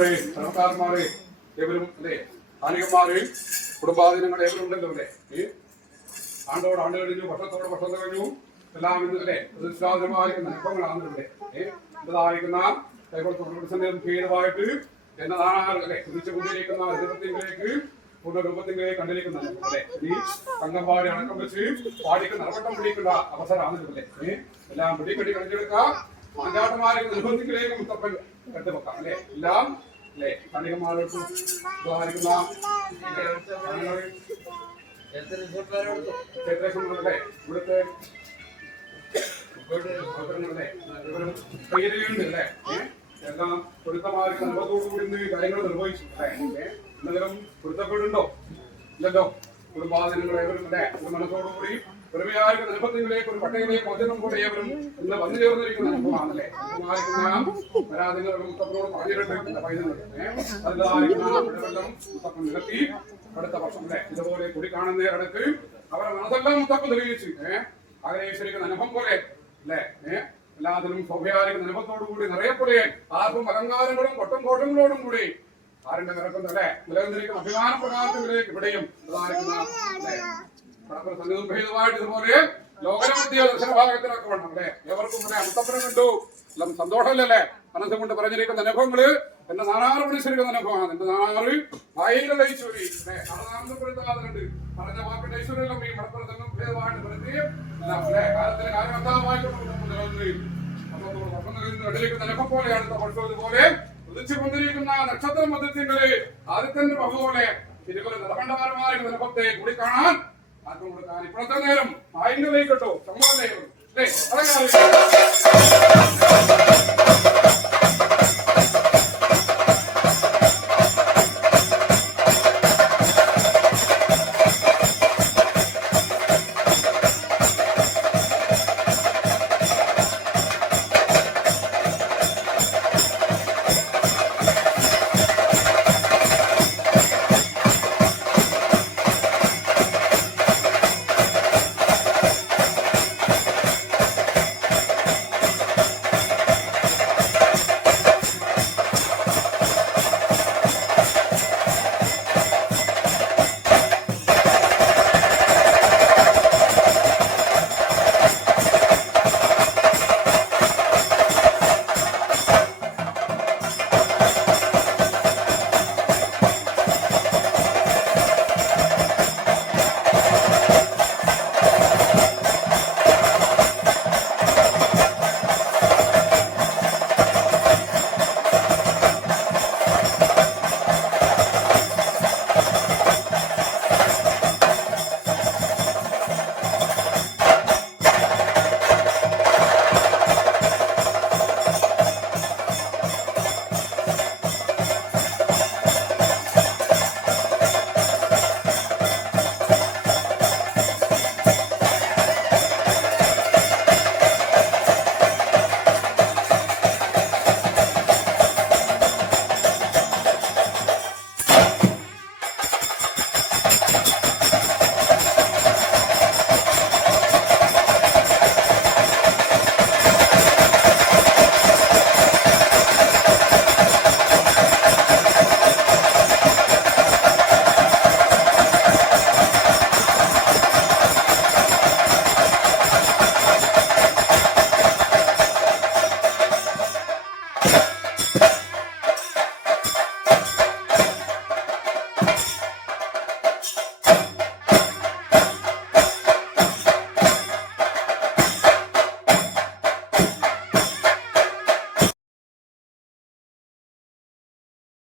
സർക്കാർമാരെ ഏവരും അല്ലെ സ്ഥാനികന്മാരെയും കുടുംബാധീനങ്ങൾ ഏവരും ഉണ്ടല്ലോ അല്ലെ ആണ്ടോട് ആണ്ട് കഴിഞ്ഞു വർഷത്തോട് വർഷം കഴിഞ്ഞു എല്ലാം ഇന്ന് അല്ലെ പ്രതിഷ്ഠാതമായിരിക്കുന്ന അനുഭവങ്ങളാണ് ഇവിടെ ഇതായിരിക്കുന്ന ഭേദമായിട്ട് എന്നതാണ് അല്ലെ കുതിച്ചു കൊണ്ടിരിക്കുന്ന രൂപത്തിലേക്ക് രൂപത്തിലേക്ക് കണ്ടിരിക്കുന്നതാണ് അല്ലെ ഈ അംഗൻവാടി അടക്കം വെച്ച് പാടിക്ക് നടപട്ടം പിടിക്കേണ്ട അവസരമാണ് അല്ലെ എല്ലാം പിടിക്കട്ടി കളിച്ചെടുക്കുക മാഞ്ചാട്ടന്മാരെ നിർബന്ധിക്കലേക്ക് മുത്തപ്പൻ കെട്ടുവെക്കാം അല്ലെ എല്ലാം അല്ലെ സ്ഥാനികന്മാരോട് ഉദാഹരിക്കുന്ന ക്ഷേത്രങ്ങളെ ഇവിടുത്തെ പേരുണ്ട് അല്ലെ എല്ലാം പൊരുത്തമാർക്ക് അനുഭവത്തോടുകൂടി കാര്യങ്ങൾ നിർവഹിച്ചു എന്തെങ്കിലും പൊരുത്തപ്പെടുണ്ടോ ഇല്ലല്ലോ കുടുംബാദിനങ്ങൾ ഏവരും അല്ലെ ഒരു മനസ്സോടുകൂടി വെറുതെയായ നിർബന്ധങ്ങളിലേക്ക് ഒരു പട്ടയിലേക്ക് വചനം കൂടെ ഏവരും ഇന്ന് വന്നു ചേർന്നിരിക്കുന്ന അനുഭവമാണല്ലേ പരാതികൾ മുത്തപ്പനോട് പറഞ്ഞിട്ടുണ്ട് മുത്തപ്പൻ നിരത്തി അടുത്ത വർഷം അല്ലെ ഇതുപോലെ കുടി കാണുന്ന ഇടക്ക് അവരെ മനസ്സെല്ലാം മുത്തപ്പൻ തെളിയിച്ചു ആഗ്രഹിച്ചിരിക്കുന്ന അനുഭവം പോലെ അല്ലെ എല്ലാത്തിനും സൗഭ്യാരിക്കുന്ന അനുഭവത്തോടു കൂടി നിറയപ്പെടുകയും ആർക്കും അലങ്കാരങ്ങളും കൊട്ടം കോട്ടങ്ങളോടും കൂടി ആരുടെ നിരക്കുന്നല്ലേ നിലനിന്നിരിക്കുന്ന അഭിമാന പ്രകാശത്തിലേക്ക് ഇവിടെയും സംഗീതം ഭേദമായിട്ട് ഇതുപോലെ ലോകനമധ്യ ദർശനഭാഗത്തിലൊക്കെ വേണം അല്ലെ എവർക്കും മുത്തപ്പനം കണ്ടു എല്ലാം സന്തോഷമല്ലേ മനസ്സുകൊണ്ട് പറഞ്ഞിരിക്കുന്ന അനുഭവങ്ങള് എന്റെ നാനാറ് വിളിച്ചിരിക്കുന്ന അനുഭവമാണ് എന്റെ നാനാറ് ഭയങ്കര ഐശ്വരി ആനന്ദപ്പെടുത്താറുണ്ട് പറഞ്ഞ വാക്കിന്റെ ഐശ്വര്യം ഈ മടപ്പുറത്തും ഭേദമായിട്ട് പ്രത്യേകം കാലത്തിന് കാര്യബദ്ധമായിട്ട് ഇടയിലേക്ക് അനുഭവം പോലെയാണ് വർഷതുപോലെ ഉദിച്ചു കൊണ്ടിരിക്കുന്ന നക്ഷത്ര മധ്യത്തിൻ്റെ ആദിത്യന്റെ പ്രഭ പോലെ തിരുവല്ല നിറകണ്ഠപരമായ അനുഭവത്തെ കൂടി കാണാൻ ആർക്കും കൊടുക്കാൻ ഇപ്പോഴത്തെ നേരം ആയിരം കേട്ടോ സമ്മതം